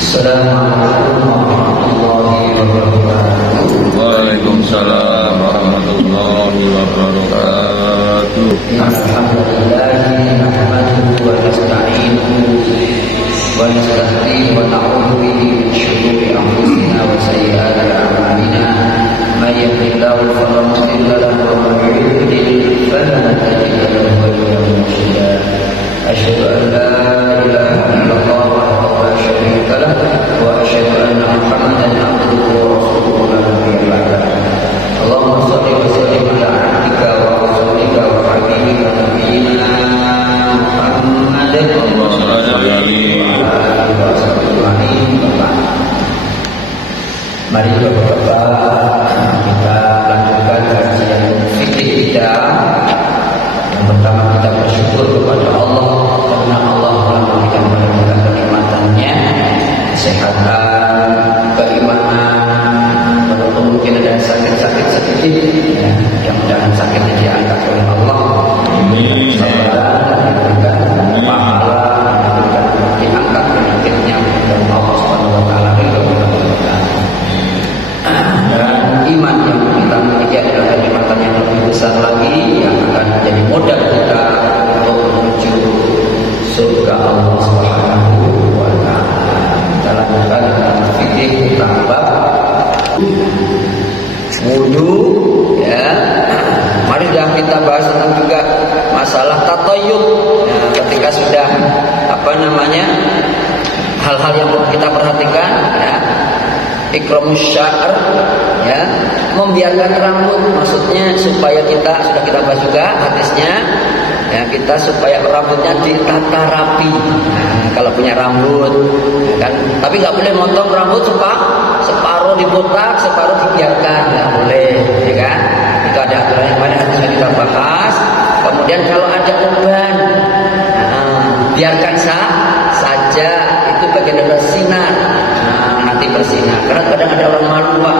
Assalamualaikum warahmatullahi wabarakatuh. Waalaikumsalam warahmatullahi wabarakatuh. Alhamdulillah nahmaduhu wa nasta'inuhu wa nasta'inu wa na'udzu bihi min shururi anfusina wa sayyiati a'malina. May yahdihillahu fala mudilla lahu wa may yudlil fala hadiya lahu waliyyan mursyida. Asyhadu an la ilaha illallah wahdahu la syarika lah wa asyhadu anna Muhammadan abduhu wa rasuluhu la nabiyya ba'dahu. Allahumma shalli wa sallim ala abdika wa rasulika wa habibika nabiyyina Muhammadin sallallahu alaihi wasallam. Mari Bapak-bapak, kita lanjutkan kajian fikih kita. Yang pertama kita bersyukur kepada Allah karena Allah telah memberikan kepada kita kenikmatannya, kesehatan, keimanan, walaupun mungkin ada sakit-sakit sedikit, ya, mudah-mudahan sakitnya diangkat oleh Allah. Amin. Diberikan pahala, diangkat penyakitnya oleh Allah Subhanahu Wa Taala. Dan iman yang kita miliki adalah kenikmatan yang lebih besar lagi yang akan menjadi modal kita untuk menuju surga Allah Subhanahu wa Ta'ala. Kita lanjutkan dengan fikih tentang bab wudu, ya. Mari sudah kita bahas tentang juga masalah tatayyub. Nah, ketika sudah hal-hal yang kita perhatikan, ya. Ikramus sya'r, ya, membiarkan rambut, maksudnya supaya kita sudah kita bahas juga hadisnya, ya, kita supaya rambutnya ditata rapi. Nah, kalau punya rambut, ya kan, tapi nggak boleh motong rambut separuh dibotak, separuh dibiarkan, nggak boleh, ya kan? Itu ada aturan yang mana harusnya kita bahas. Kemudian kalau ada uban, biarkan saja, itu bagian dari sinar. Nanti bersinar. Karena kadang ada orang malu, Pak.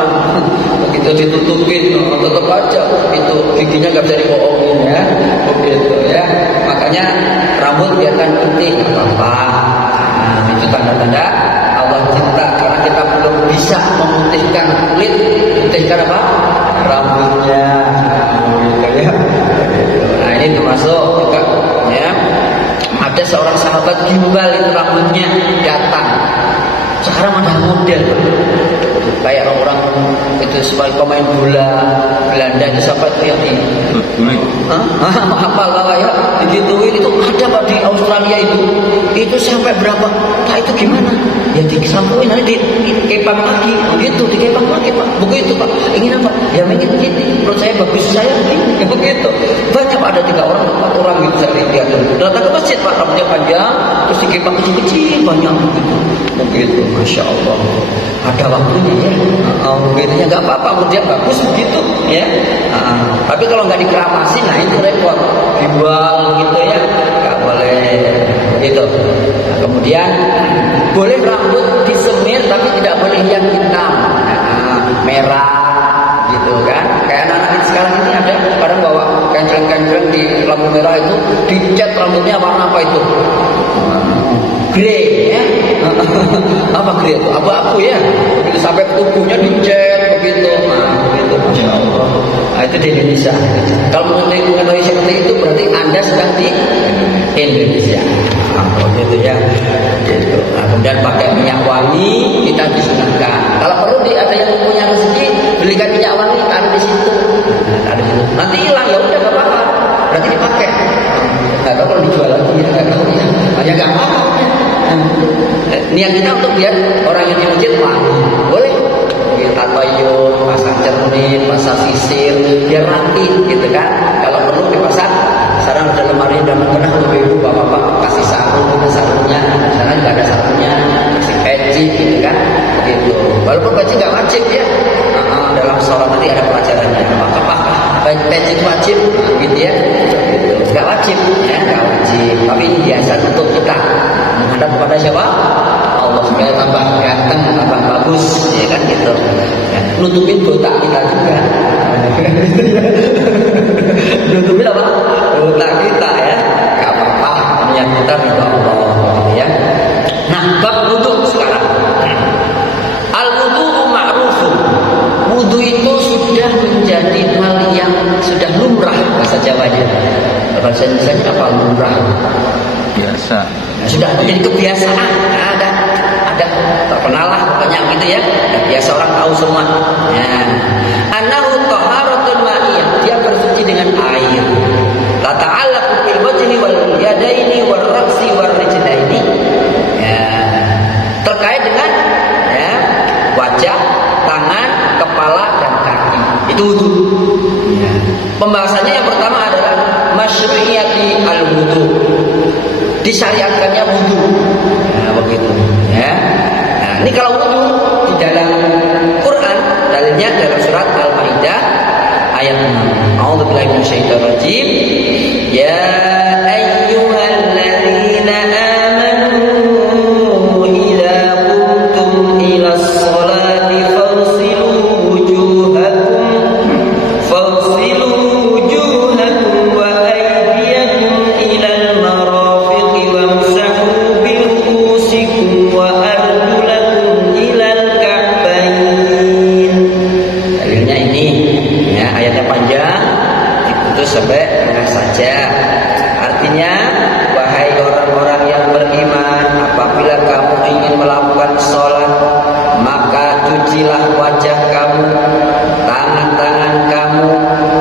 Begitu ditutupin, tetap aja itu giginya nggak bisa dibohongin, ya. Begitu, ya. Makanya rambut biarkan putih, nggak apa-apa. Nah, itu tanda-tanda Allah cinta. Karena kita belum bisa memutihkan kulit, putihkan apa? Rambutnya. Gitu, ya. Nah, ini termasuk juga, ya. Ada seorang sahabat gimbal itu rambutnya datang. Sekarang ada model kayak orang itu sebagai pemain bola Belanda itu siapa itu yang di hafal kalau ya digituin itu ada Pak di Australia itu sampai berapa? Nah itu gimana? Ya disampuin nanti dikepang lagi begitu, dikepang lagi Pak. Begitu Pak. Ingin apa? Ya ingin ini menurut saya bagus, saya begini begitu. Banyak Pak, ada 3 orang 4 orang gitu saya lihat. Datang ke masjid Pak, rambutnya panjang terus dikepang kecil-kecil banyak begitu. Masya Allah, ada waktunya, ya. Begitunya nggak apa-apa, kemudian bagus begitu, ya. Tapi kalau nggak dikeramasi, nah itu repot, dibuang gitu, ya, nggak boleh gitu. Nah, kemudian boleh rambut disemir, tapi tidak boleh yang hitam, merah, gitu kan. Kayak anak-anak sekarang ini ada kadang bawa kencreng-kencreng di lampu merah itu, dicat rambutnya warna apa itu? Grey, ya. Apa grey itu? Abu-abu, ya. Begitu sampai tubuhnya dicat begitu. Nah, begitu, Masya Allah. Nah, itu di Indonesia. Kalau mengetahui seperti itu berarti Anda sedang di Indonesia. Nah, gitu, ya. Gitu. Nah, kemudian pakai minyak wangi kita disunahkan. Kalau perlu ada yang punya rezeki belikan minyak wangi, taruh di situ. Nah, di situ. Nanti hilang ya udah nggak apa-apa. Berarti dipakai. Nggak tahu kalau dijual lagi, ya nggak tahu, ya. Hanya nggak apa-apa. Niat kita untuk biar orang yang di masjid wangi, boleh kita tatayyub, pasang cermin, pasang sisir, biar rapi, gitu kan. Kalau perlu dipasang sekarang ada lemari dan pernah ibu bapak-bapak kasih sarungnya, sekarang nggak ada sarungnya, kasih peci, gitu kan, begitu. Walaupun peci nggak wajib, ya. Dalam sholat nanti ada pelajarannya. Apakah peci itu wajib, gitu, ya. Nggak wajib, ya, nggak wajib. Tapi ini biasa untuk kita menghadap kepada siapa? Allah, supaya tambah ganteng, tambah bagus, ya kan gitu. Ya, nutupin botak kita juga. Nutupin apa? Botak kita, ya. Gak apa-apa, niat kita ridho Allah, gitu, ya. Nah, bab wudu sekarang. kebiasaan. Ada terkenal lah pokoknya gitu ya. Biasa orang tahu semua. Ya. Annahu taharatun ma'iyah, dia bersuci dengan air. La ta'allaqu bil wajhi wal yadaini wal ra'si wal rijlaini. Ya. Terkait dengan ya, wajah, tangan, kepala dan kaki. Itu wudu. Ya. Pembahasannya yang pertama adalah masyru'iyati al-wudu. Disyariatkannya wudu. Nah, begitu ya. Nah, ini kalau wudu di dalam Quran dalilnya dalam surat Al-Maidah ayat 6. A'udzubillahi minasyaitonir rajim. Ya ayyuhalladzina amanu idza qumtum ilas sholati faghsilu wujuhakum wa aydiyakum ilal marafiqi wamsahu bi ru'usikum wa arjulakum ilal ka'bayn. Dalilnya ini ya, ayatnya panjang diputus sampai tengah saja. Artinya, wahai orang-orang yang beriman, apabila kamu ingin melakukan sholat, maka cucilah wajah kamu, tangan-tangan kamu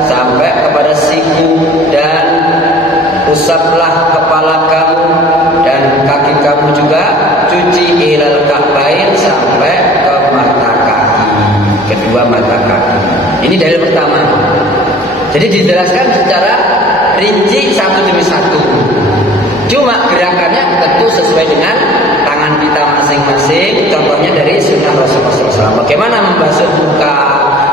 sampai kepada siku, dan usaplah kepala kamu dan kaki kamu juga cuci ilal ka'bain sampai ke mata kaki, kedua mata kaki. Ini dalil pertama. Jadi dijelaskan secara rinci satu demi satu. Cuma gerakannya tentu sesuai dengan tangan kita masing-masing. Contohnya dari sunnah Rasulullah SAW. Bagaimana membasuh muka,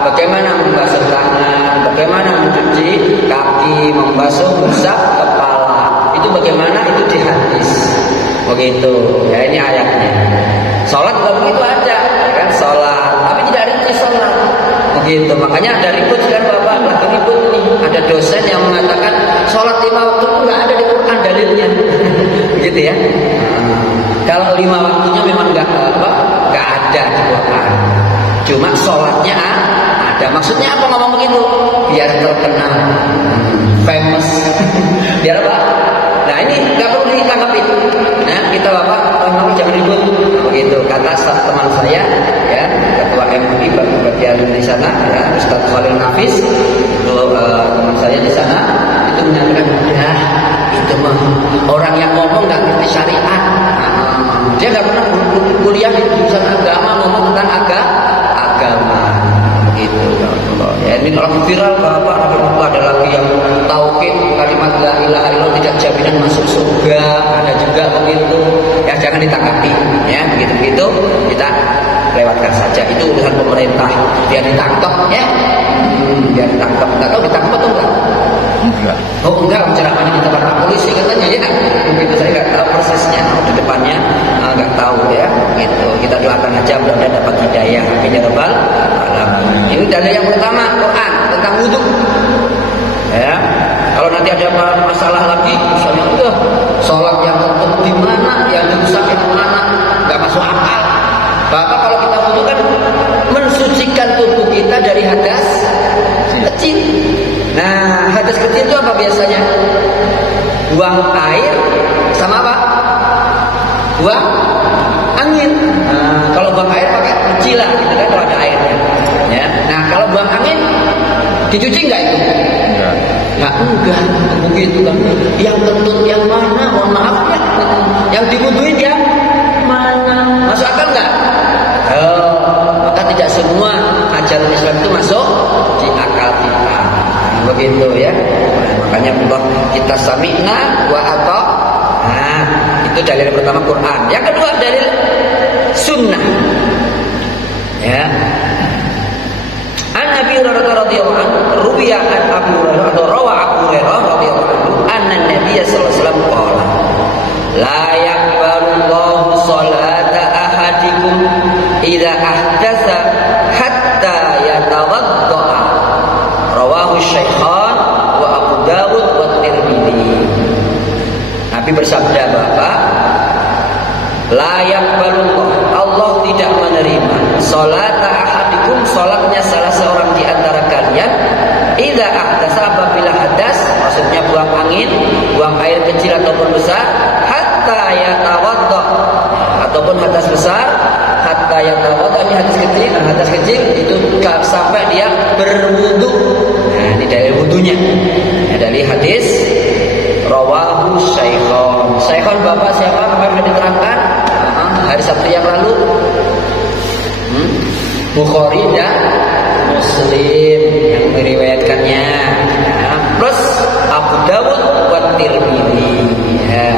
bagaimana membasuh tangan, bagaimana mencuci kaki, membasuh usap kepala. Itu bagaimana? Itu di hadis. Begitu. Ya, ini ayatnya. Sholat kalau begitu ada, kan sholat. Tapi tidak rinci sholat. Begitu. Makanya ada ribut kan Bapak, lagi ribut nih. Ada dosen yang mengatakan sholat 5 waktu itu nggak ada di Quran dalilnya. Begitu ya. Kalau 5 waktunya memang nggak ada di Quran. Cuma sholatnya ada. Maksudnya apa ngomong begitu? Biar terkenal, famous. Biar apa? Nah ini nggak perlu ditanggapi. Nah kita Bapak, jangan ribut. Begitu kata teman saya, ya ketua MUI bagian di sana, ya Ustaz Khalil Nafis, itu teman saya di sana, itu menyatakan ya itu mah orang yang ngomong nggak ngerti syariat. Dia nggak pernah kuliah di jurusan agama ngomong tentang agama. Begitu Allah. Ya ini orang viral Bapak, ada lagi yang tauhid kalimat la ilaha illallah tidak jaminan masuk surga, ada juga begitu. Ya jangan ditanggapi, ya begitu kita lewatkan saja. Itu urusan pemerintah, biar ditangkap ya. Biar ditangkap, nggak tahu ditangkap atau enggak. Enggak. Oh enggak, ceramahnya di tempat polisi katanya ya. Begitu saya nggak tahu persisnya di depannya, nggak tahu ya. Gitu. Kita doakan aja mudah-mudahan dapat hidayah. Amin ya rabbal alamin. Ini dalil yang pertama Quran tentang wudu. Ya. Kalau nanti ada masalah lagi, misalnya sholat yang tetap di mana, yang dirusak yang mana, nggak masuk akal. Bapak kalau kita wudu kan mensucikan tubuh kita dari hadas kecil. Nah, hadas kecil itu apa biasanya? Buang air sama apa? Buang angin. Nah, kalau buang air pakai kucilah gitu kan kalau ada airnya. Ya. Nah, kalau buang angin dicuci enggak itu? Enggak. Ya enggak, begitu kan. Yang kentut yang mana? Mohon maaf ya. Yang diwuduin yang mana? Masuk akal enggak? Maka tidak semua ajaran Islam itu masuk di akal kita. Begitu ya. Makanya Allah kita sami'na wa ata'na. Nah, itu dalil pertama Quran. Yang kedua dalil sunnah. Ya. An Abi Hurairah radhiyallahu anhu, ruwiya an Abu Hurairah atau rawa Abu Hurairah radhiyallahu anhu, anna Nabiy sallallahu alaihi wasallam qala, la yaqbalullahu salata ahadikum idza ahdatsa hatta yatawadda. Rawahu Syaikhan wa Abu Dawud wa Tirmidzi. Nabi bersabda Bapak, la yaqbalullah, Allah tidak menerima salata ahadikum, salatnya salah seorang di antara kalian, idza ahdatsa, apabila hadas, maksudnya buang angin, buang air kecil ataupun besar, hatta hatta yatawadda, ataupun hadas besar hatta yatawadda, ini hadas kecil itu sampai dia berwudu. Nah, ini dari wudunya. Nah, dari hadis rawahu Syaikhon. Syaikhon bapak siapa? Kemarin sudah diterangkan hari Sabtu yang lalu. Bukhari dan Muslim yang meriwayatkannya. Plus Abu Dawud wa Tirmidzi. Ya,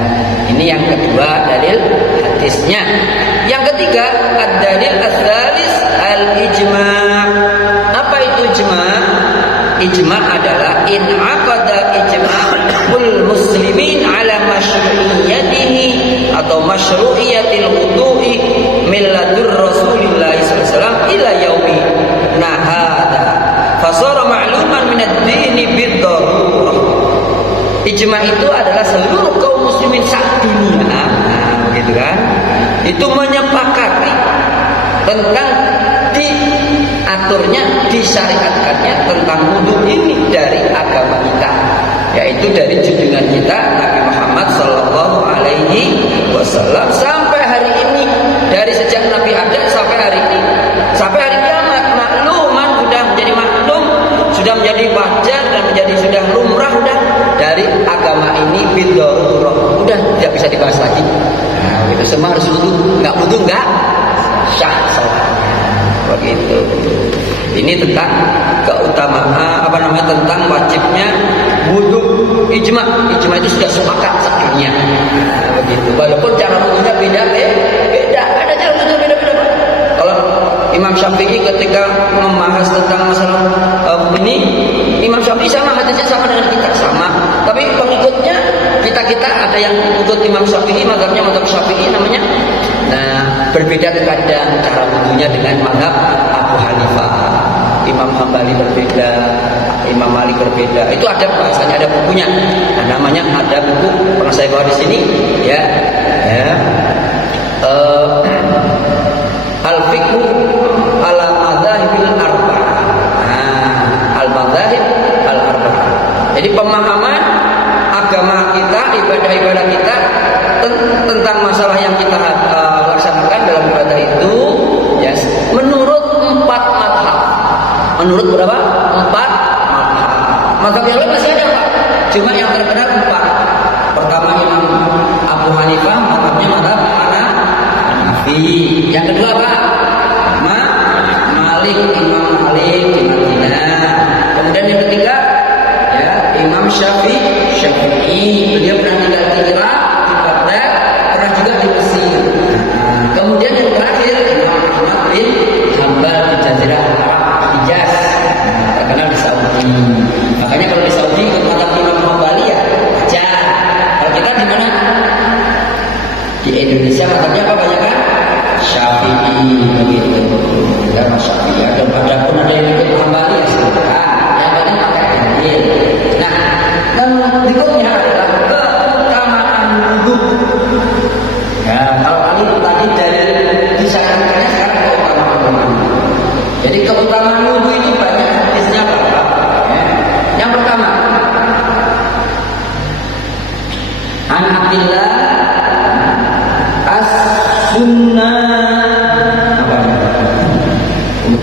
ini yang kedua dalil hadisnya. Yang ketiga, ad-dalil ats-tsalis al-ijma'. Apa itu ijma'? Ijma' adalah in aqada ijma'ul muslimin ala masyru'iyyatihi atau masyru'iyyatil wudu'i min ladur Rasulillah sallallahu alaihi wasallam ila yaumi nahada fasara ma'luman min ad-dini bid-darurah. Ijma' itu adalah seluruh kaum muslimin sak dunia, begitu kan? Itu menyepakati tentang diaturnya, disyariatkannya tentang wudu ini dari agama kita, yaitu dari junjungan kita Nabi Muhammad sallallahu alaihi wasallam sampai hari ini, dari sejak Nabi ada sampai hari ini, sampai hari kiamat. Makluman sudah menjadi maklum, sudah menjadi wajar dan menjadi sudah lumrah, sudah dari agama ini bid-darurah, udah tidak bisa dibahas lagi. Nah, itu semua harus wudu, enggak wudu enggak syah salatnya. Begitu. Ini tentang keutamaan tentang wajibnya wudu. Ijma itu sudah sepakat sebenarnya. Nah, begitu. Walaupun cara wudunya beda. Ada cara wudunya beda-beda. Kalau Imam Syafi'i ketika membahas tentang masalah ini, Imam Syafi'i sama hadisnya sama dengan kita sama. Tapi pengikutnya kita ada yang ikut Imam Syafi'i, mazhabnya mazhab Syafi'i namanya. Nah, berbeda terkadang cara wudunya dengan mazhab Abu Hanifah. Imam Hambali berbeda, Imam Malik berbeda. Itu ada bahasanya, ada bukunya. Nah, namanya ada buku, pernah saya bawa di sini, ya. Al-Fiqhu ala Madzahibil Arba'ah. Al-Madzahib al-Arba'ah. Jadi pemahaman agama kita, ibadah-ibadah kita tentang masalah yang kita laksanakan dalam ibadah itu, ya, menurut 4 mazhab. Menurut berapa? 4 mazhab. Mazhab yang lain masih ada, Pak. Cuma yang terkenal 4. Pertama Imam Abu Hanifah, mazhabnya mazhab Hanafi. Yang kedua apa? Imam Malik di Madinah. Kemudian yang ketiga, ya, Imam Syafi'i. Beliau pernah tinggal di Irak, di Baghdad, pernah juga di Mesir. Kemudian yang terakhir Imam Ahmad bin Hanbal di Jazirah Arab, Hijaz, terkenal di Saudi. Makanya kalau di Saudi ikut mazhab Imam Hambali ya aja. Kalau kita di mana? Di Indonesia mazhabnya apa banyak kan? Syafi'i, begitu. Ya, Syafi'i. Ada pun ada yang ikut Hambali ya silakan. Yang penting pakai dalil. Nah, yang berikutnya adalah keutamaan wudu. Ya, kalau tadi dalil disyaratkannya, sekarang keutamaan. Jadi keutamaan wudu itu banyak hadisnya, Bapak. Ya. Yang pertama, An Abdillah As-Sunnah.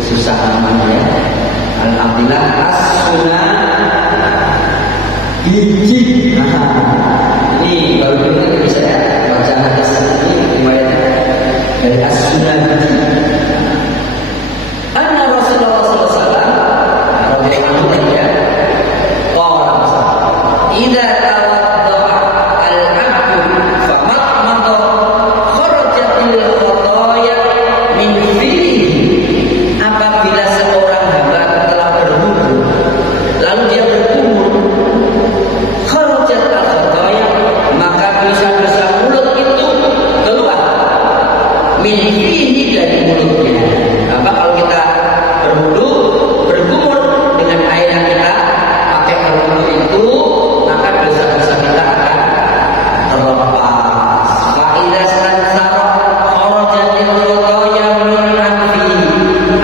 Susah namanya ya. Al-Abdillah As-Sunnah Biji. Ini baru kita bisa ya baca hadis ini riwayatnya dari As-Sunnah Biji. Anna Rasulullah sallallahu alaihi wasallam radhiyallahu anhu ya. Qala idza tawadda'a al-'abdu famadmada kharajatil khataaya min fihi. Apabila seorang hamba telah berwudu lalu dia berkumur, kharajat al-khataaya, maka dosa-dosa mulut itu keluar min fihi, dari mulutnya. Apa kalau kita berwudu berkumur dengan air yang kita pakai berwudu itu, maka dosa-dosa kita akan terlepas. Fa idza stansara kharajatil khataaya min anfihi.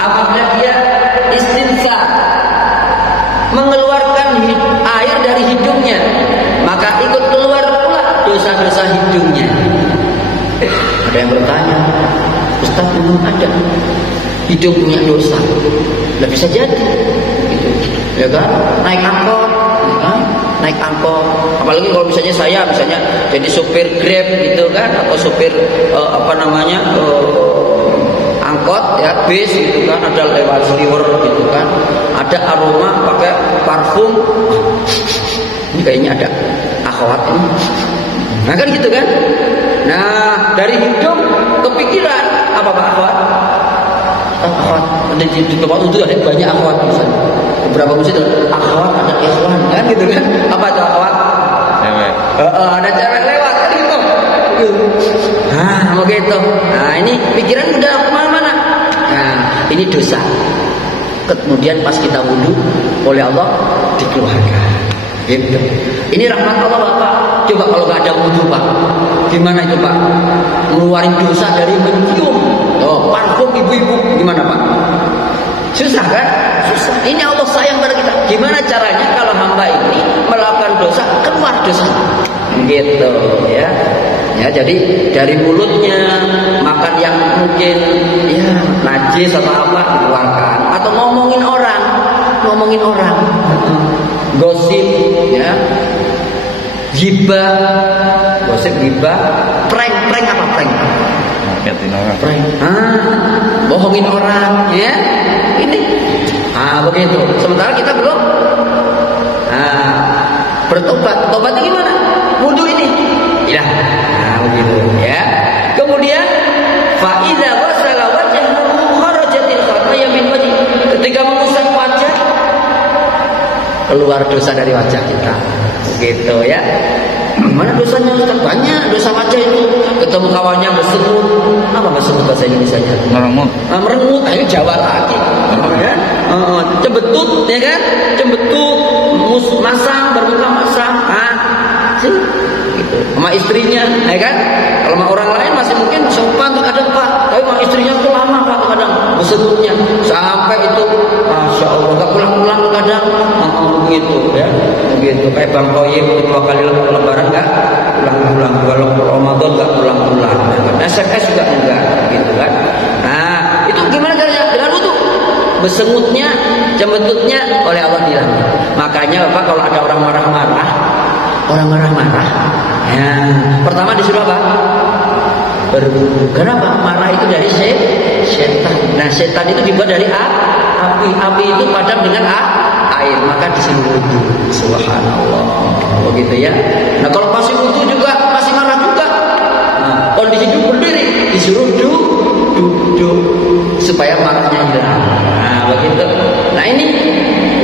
Apabila dia istinsar, mengeluarkan air dari hidungnya, maka ikut keluar pula dosa-dosa hidungnya. bertanya, Ustaz memang ada hidung punya dosa? Nggak bisa jadi, gitu. Ya kan? Naik angkot, ya kan? Naik angkot. Apalagi kalau misalnya saya, jadi sopir Grab gitu kan, atau sopir angkot ya, bis gitu kan, ada lewat sliwer gitu kan, ada aroma pakai parfum, ini kayaknya ada akhwat ini. Nah kan gitu kan. Nah dari hidung kepikiran apa Pak akhwat? Akhwat di tempat itu ada banyak akhwat misalnya. Beberapa masjid akhwat ada ikhwan kan gitu kan. Apa itu akhwat? Cewek. Ada cewek lewat kan gitu. Nah begitu. Nah ini pikiran udah kemana-mana. Nah ini dosa. Kemudian pas kita wudu oleh Allah dikeluarkan. Gitu. Ini rahmat Allah Bapak. Coba kalau nggak ada wudu Pak, gimana itu Pak? Ngeluarin dosa dari mencium parfum ibu-ibu, gimana Pak? Susah kan? Susah. Ini Allah sayang pada kita. Gimana caranya kalau hamba ini melakukan dosa, keluar dosa? Gitu ya. Ya jadi dari mulutnya makan yang mungkin ya najis atau apa dikeluarkan, atau ngomongin orang, gosip ya. Gibah, gosip gibah, prank apa prank? Ngagetin orang. Prank. Bohongin orang, ya. Ini. Begitu. Sementara kita belum bertobat. Tobatnya gimana? Wudu ini. Ya. Begitu ya. Kemudian fa idza ghasala wajhahu kharajatil khataya min wajhi. Ketika mengusap wajah, keluar dosa dari wajah kita. Gitu ya. Gimana dosanya? Banyak dosa wajah itu. Ketemu kawannya bersemut. Apa bersemut bahasa Indonesianya? Merengut. Ayo Jawa lagi. Ya. Cembetut ya kan? Cembetut, masang, bermuka masang. Gitu. Sama istrinya, ya kan? Kalau sama orang lain masih mungkin sopan kadang Pak. Tapi sama istrinya itu lama Pak kadang bersemutnya. Sampai itu Masya Allah gak pulang-pulang kadang. Begitu ya. Begitu kayak Bang Toyib 2 kali lebaran enggak pulang-pulang, kalau Ramadan enggak pulang-pulang. SMS juga enggak gitu kan. Nah, itu gimana caranya? Dengan wudu. Besengutnya, cembetutnya oleh Allah bilang. Makanya Bapak kalau ada orang marah-marah, ya, pertama disuruh apa? Berwudu. Kenapa? Marah itu dari setan. Nah, setan itu dibuat dari api. Api itu padam dengan air, maka disuruh wudu. Subhanallah. Begitu ya. Nah, kalau masih wudu juga masih marah juga. Nah, kondisi duduk berdiri disuruh duduk supaya marahnya hilang. Nah, begitu. Nah, ini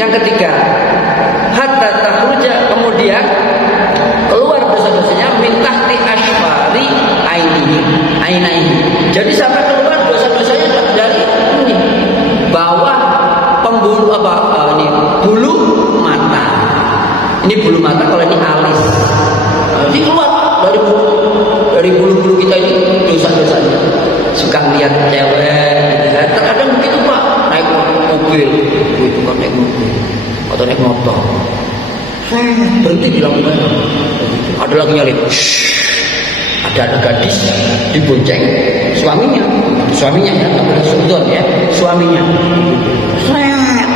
yang ketiga. Hatta takhruja, kemudian keluar dosa-dosanya min tahti asfari ainihi. Jadi sampai keluar dosa-dosanya dari ini bawah pembuluh bulu mata. Ini bulu mata, kalau ini alis. Jadi keluar dari bulu-bulu kita ini dosa-dosanya. Suka lihat cewek, terkadang begitu Pak, naik mobil, itu kan naik mobil atau naik motor. Berhenti di lampu merah. Ada lagi nyalip. Ada gadis dibonceng suaminya ya, tak boleh sudon ya, suaminya.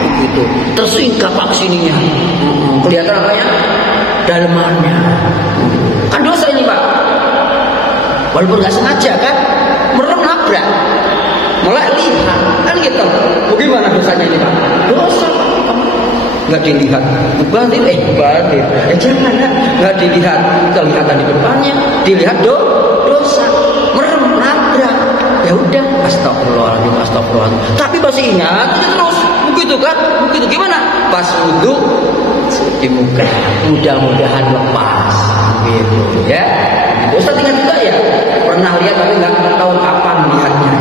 Begitu. Tersingkap pak sininya. Kelihatan apa ya? Dalemannya. Kan dosa ini Pak. Walaupun nggak sengaja kan, merem nabrak, mulai lihat kan gitu. Bagaimana dosanya ini Pak? Dosa. Nggak dilihat, balir. Jangan ya, nggak dilihat, kelihatan di depannya, dilihat dosa, merem, nabrak, ya udah, astagfirullahaladzim. Tapi masih ingat terus, begitu kan, begitu gimana? Pas wudu di muka, mudah-mudahan lepas, gitu ya. Ustaz ingat juga ya, pernah lihat tapi nggak tahu kapan lihatnya.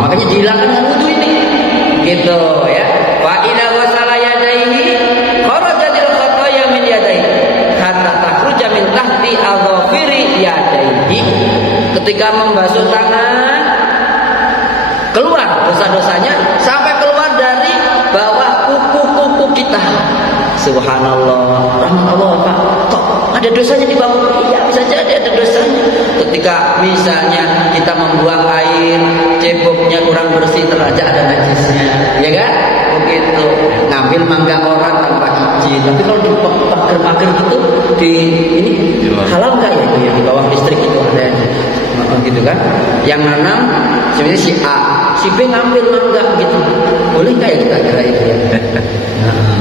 Makanya dihilangkan dengan wudu ini, gitu ya. Wa idza ghasala yadayhi kharajatil khataya min yadayhi hatta takhruja min tahti adhafiri yadayhi. Ketika membasuh tangan, keluar dosa-dosanya sampai keluar dari bawah kuku-kuku kita. Subhanallah, rahmat Allah Pak. ada dosanya di bawah? Iya, bisa jadi ada dosanya. Ketika misalnya kita membuang air, ceboknya kurang bersih, ternyata ada najisnya, ya kan? Begitu. Ngambil mangga orang tanpa izin. Tapi kalau di pagar-pagar gitu, di ini halal nggak ya itu ya di bawah listrik itu ada gitu kan? Yang nanam sebenarnya si A, si B ngambil mangga gitu, boleh nggak ya kita kira itu ya?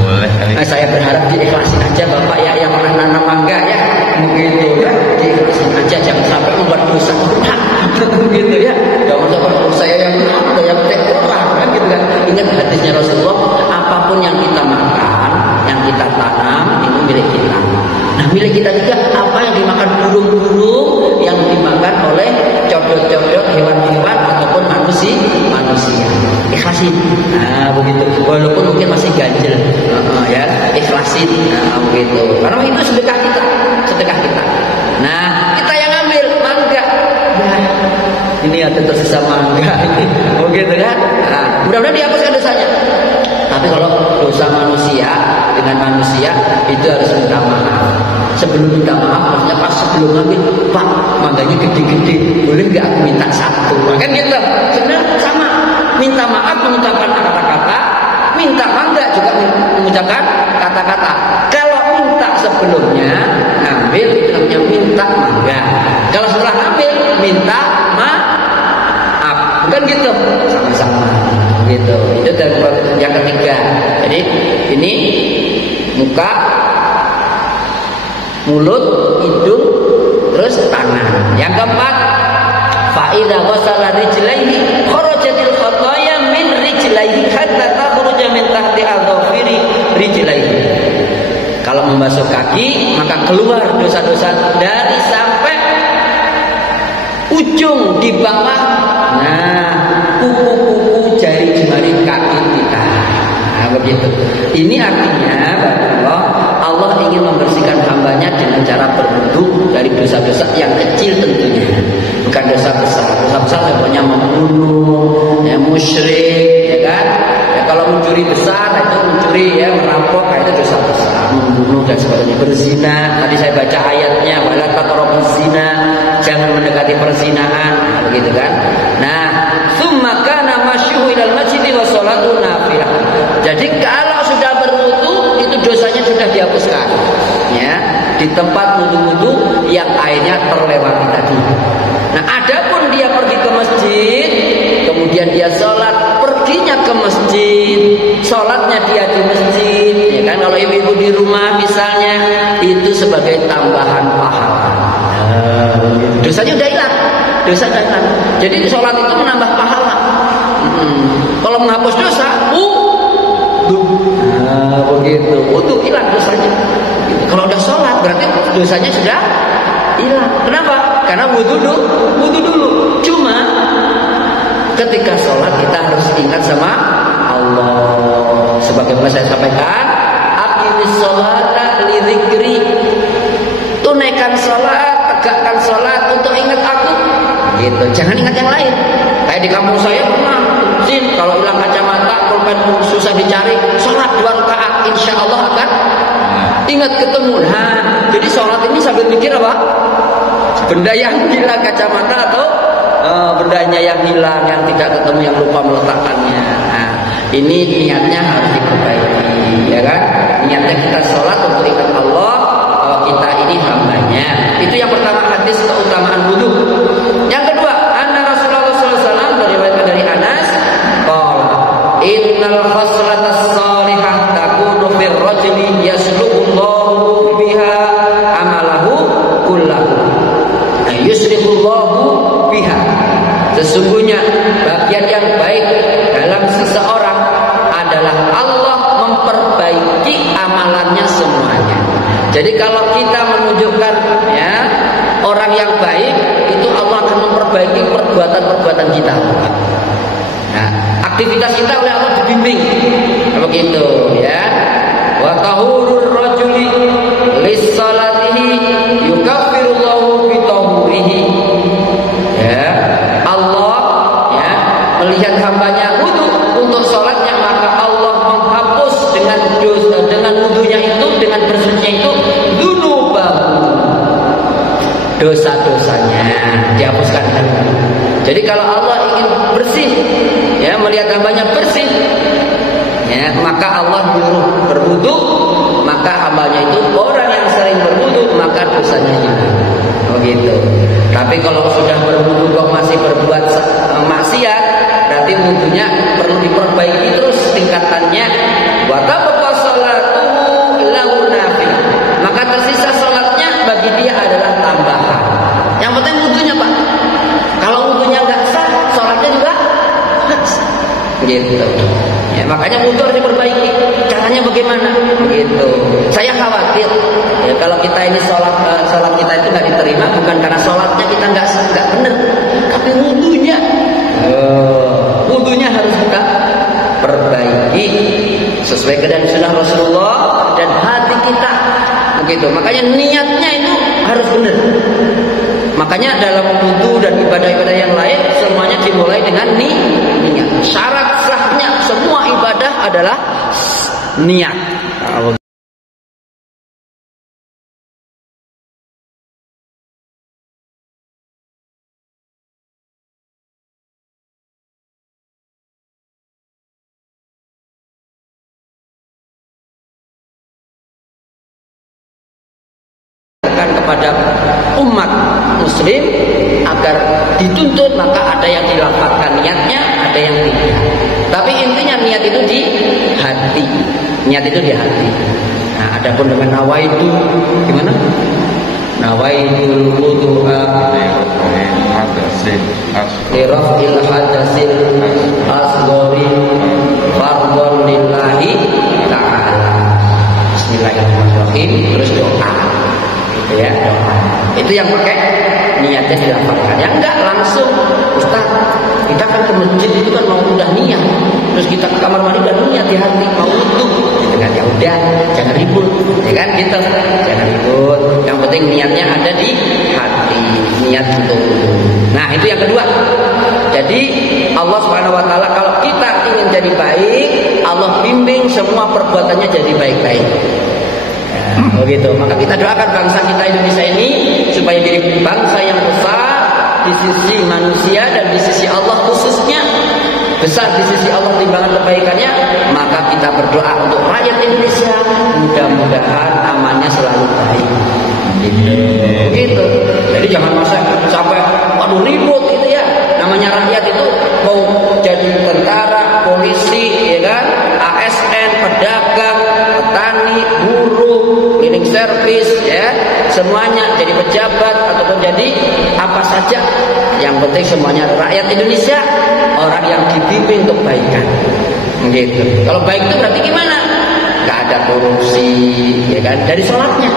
Boleh kali. Saya berharap diikhlasin aja Bapak ya yang menanam mangga ya, begitu ya, diikhlasin aja, jangan sampai membuat dosa gitu ya. Jangan sampai saya yang orang kan gitu kan. Ingat hadisnya Rasulullah, apapun yang kita makan, yang kita tanam itu milik kita. Nah milik kita juga apa yang dimakan burung-burung, yang dimakan oleh codot-codot hewan-hewan ataupun manusia. Ikhlasin. Nah begitu. Walaupun mungkin masih ganjel, ya ikhlasin. Nah begitu. Karena itu sedekah kita. Nah kita yang ambil mangga. Nah, ini ada tersisa mangga ini. Begitu kan? Nah, mudah-mudahan dihapuskan dosanya. Tapi kalau dosa manusia dengan manusia itu harus minta maaf. Sebelum minta maaf, maksudnya pas sebelum ngambil, Pak, mangganya gede-gede, boleh nggak aku minta satu? Kan gitu. Sebenarnya sama. Minta maaf mengucapkan kata-kata, minta mangga juga mengucapkan kata-kata. Kalau minta sebelumnya ngambil itu namanya minta mangga. Kalau setelah ngambil minta maaf, bukan gitu? Sama-sama. Gitu. Itu yang ketiga. Jadi ini muka, mulut, hidung, terus tangan. Yang keempat, fa'idha ghasala rijlaihi kharajatil khataya min rijlaihi hatta takhruja min tahti adhafiri rijlaihi. Kalau membasuh kaki maka keluar dosa-dosa dari sampai ujung di bawah. Nah, kuku-kuku jari-jari kaki kita. Nah, begitu. Ini artinya bahwa Allah ingin membersihkan hambanya dengan cara berwudu dari dosa-dosa yang kecil tentunya, bukan dosa besar. Dosa besar contohnya membunuh, ya musyrik, ya kan? Ya kalau mencuri besar itu mencuri, ya merampok, itu dosa besar. Membunuh dan sebagainya. Berzina, tadi saya baca ayatnya, wala taqrabuz zina, jangan mendekati perzinahan, begitu kan? Nah, tsumma kana masyuhu ilal masjid wa sholatu nafilah. Jadi kalau sudah berwudu itu dosanya sudah dihapuskan, ya, di tempat wudu-wudu yang airnya terlewati tadi. Nah, adapun dia pergi ke masjid, kemudian dia sholat, perginya ke masjid, sholatnya dia di masjid, ya kan? Kalau ibu-ibu di rumah misalnya, itu sebagai tambahan pahala. Dosanya udah hilang, Jadi sholat itu menambah pahala. Kalau menghapus dosa, begitu, untuk hilang dosanya. Kalau udah sholat berarti dosanya sudah hilang. Kenapa? Karena wudu dulu. Cuma ketika sholat kita harus ingat sama Allah. Sebagaimana saya sampaikan, aqimis sholata li dzikri. Tunaikan sholat, tegakkan sholat untuk ingat aku. Gitu. Jangan ingat yang lain. Kayak di kampung saya pernah, kalau hilang kacamata, pulpen susah dicari, sholat 2 rakaat, insya Allah akan ingat ketemu. Nah, jadi sholat ini sambil mikir apa? Benda yang hilang kacamata atau bendanya yang hilang, yang tidak ketemu, yang lupa meletakkannya. Nah, ini niatnya harus diperbaiki, ya kan? Niatnya kita sholat untuk ingat Allah, bahwa kita ini hambanya. Itu yang pertama, hadis keutamaan wudu. Yang kedua, anna Rasulullah SAW dari Anas, qala innal khaslatas salihah takunu fir rajuli yasluhullahu biha amalahu kullahu. Yusrifullahu biha. Sesungguhnya bagian yang baik dalam seseorang adalah Allah memperbaiki amalannya semuanya. Jadi kalau kita menunjukkan, ya, orang yang baik, itu Allah akan memperbaiki perbuatan-perbuatan kita. Nah, aktivitas kita oleh Allah dibimbing. Begitu, ya. Wa tahurur rajuli lis-salatihi yukaffirullahu bi tahurihi. Ya, Allah, ya, melihat hambanya wudu untuk sholatnya, maka Allah menghapus dengan wudunya itu, dengan bersucinya itu, dzunubahu, dosa-dosanya, dihapuskan. Jadi kalau Allah ingin bersih, ya, melihat hambanya bersih, ya, maka Allah nyuruh berwudu, maka amalnya itu orang yang sering berwudu maka dosanya hilang. Begitu. Tapi kalau sudah berwudu kok masih berbuat maksiat, berarti wudunya perlu diperbaiki terus tingkatannya. Wa tabqa salatuhu lahu nafi. Maka tersisa salatnya bagi dia adalah tambahan. Yang penting wudunya, Pak. Kalau wudunya enggak sah, salatnya juga enggak sah. Gitu. Ya, makanya wudu harus diperbaiki. Caranya bagaimana? Begitu. Saya khawatir ya, kalau kita ini salat kita itu nggak diterima bukan karena salatnya kita nggak benar, tapi wudunya. Wudunya harus kita perbaiki sesuai dengan sunnah Rasulullah dan hati kita. Begitu. Makanya niatnya itu harus benar. Makanya dalam wudu dan ibadah-ibadah yang lain semuanya dimulai dengan niat. Syarat sahnya semua ibadah adalah niat. Kepada umat muslim agar dituntut, maka ada yang dilafalkan niatnya, ada yang tidak. Tapi intinya niat itu di hati. Niat itu di hati. Nah, adapun dengan nawaitu gimana? Nawaitul wudu'a lirafil hadasil asghari fardhon lillahi ta'ala. Bismillahirrahmanirrahim. Terus doa. Ya, doa. Itu yang pakai niatnya dilafalkan. Yang enggak langsung, Ustaz, kita kan ke masjid itu kan mau udah niat. Terus kita ke kamar mandi dan niat di hati mau wudu. Gitu kan, ya udah, jangan ribut. Ya kan gitu. Jangan ribut. Yang penting niatnya ada di hati, niat untuk wudu. Nah, itu yang kedua. Jadi Allah Subhanahu wa taala kalau kita ingin jadi baik, Allah bimbing semua perbuatannya jadi baik-baik. Begitu. Maka kita doakan bangsa kita Indonesia ini supaya jadi bangsa yang besar di sisi manusia dan di sisi Allah khususnya. Besar di sisi Allah timbangan kebaikannya. Maka kita berdoa untuk rakyat Indonesia, mudah-mudahan amannya selalu baik. Begitu. Jadi jangan masa sampai aduh ribut gitu ya. Namanya rakyat itu mau jadi tentara, polisi, ya kan, ASN, pedagang, petani, buruh, cleaning service, ya, semuanya jadi pejabat ataupun jadi apa saja. Yang penting semuanya rakyat Indonesia orang yang dibimbing untuk kebaikan. Gitu. Kalau baik itu berarti gimana? Gak ada korupsi, ya kan? Dari sholatnya.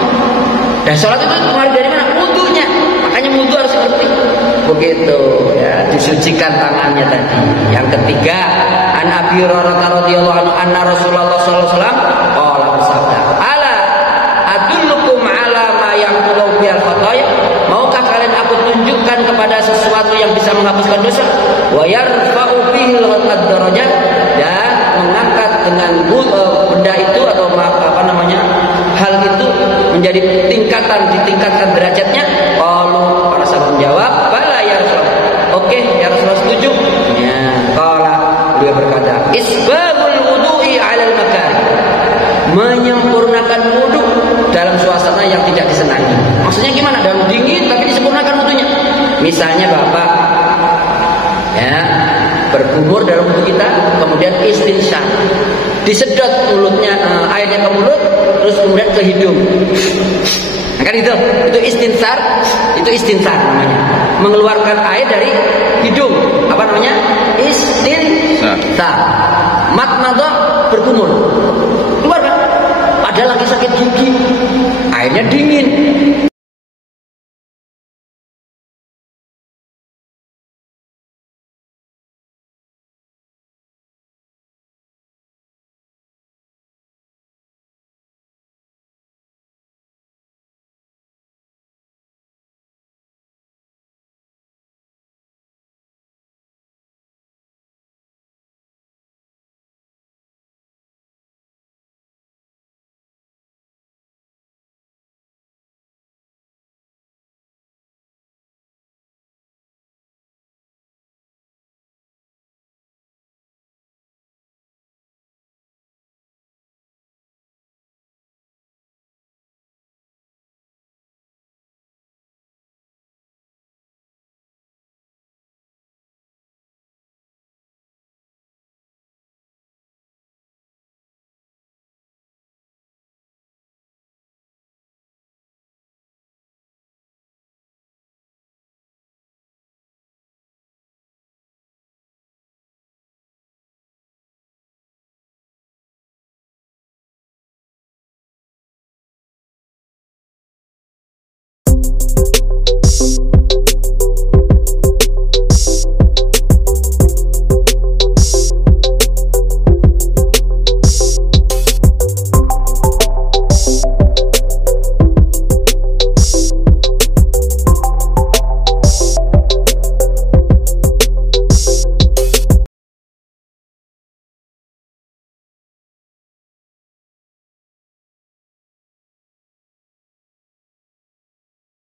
Dan sholat itu mulai dari mana? Wudunya. Makanya wudu harus seperti begitu, ya, disucikan tangannya tadi. Yang ketiga, an Abi Hurairah radhiyallahu anhu anna Rasulullah sallallahu alaihi wasallam qala bersabda, "Ala adullukum ala ma yanqulu bil khataya?" Maukah kalian aku tunjukkan kepada sesuatu yang bisa menghapuskan dosa? Wa yarfa'u bihi al-darajat, dan mengangkat dengan benda itu atau apa namanya? Hal itu menjadi ditingkatkan derajatnya. Qalu, para sahabat menjawab, "Bala ya Rasulullah." Oke, ya Rasulullah setuju. Ya, qala, beliau berkata, "Isbabul wudu'i 'alal makarih." Menyempurnakan wudu dalam suasana yang tidak disenangi. Maksudnya gimana? Dalam dingin tapi disempurnakan wudunya. Misalnya Bapak ya berkumur dalam wudu kita, kemudian istinsyaq. Disedot mulutnya, airnya ke mulut, terus kemudian ke hidung. Nah, kan itu istinsar namanya. Mengeluarkan air dari hidung. Apa namanya? Istinsar. Matmadah berkumur. Keluar kan? Padahal lagi sakit gigi. Airnya dingin.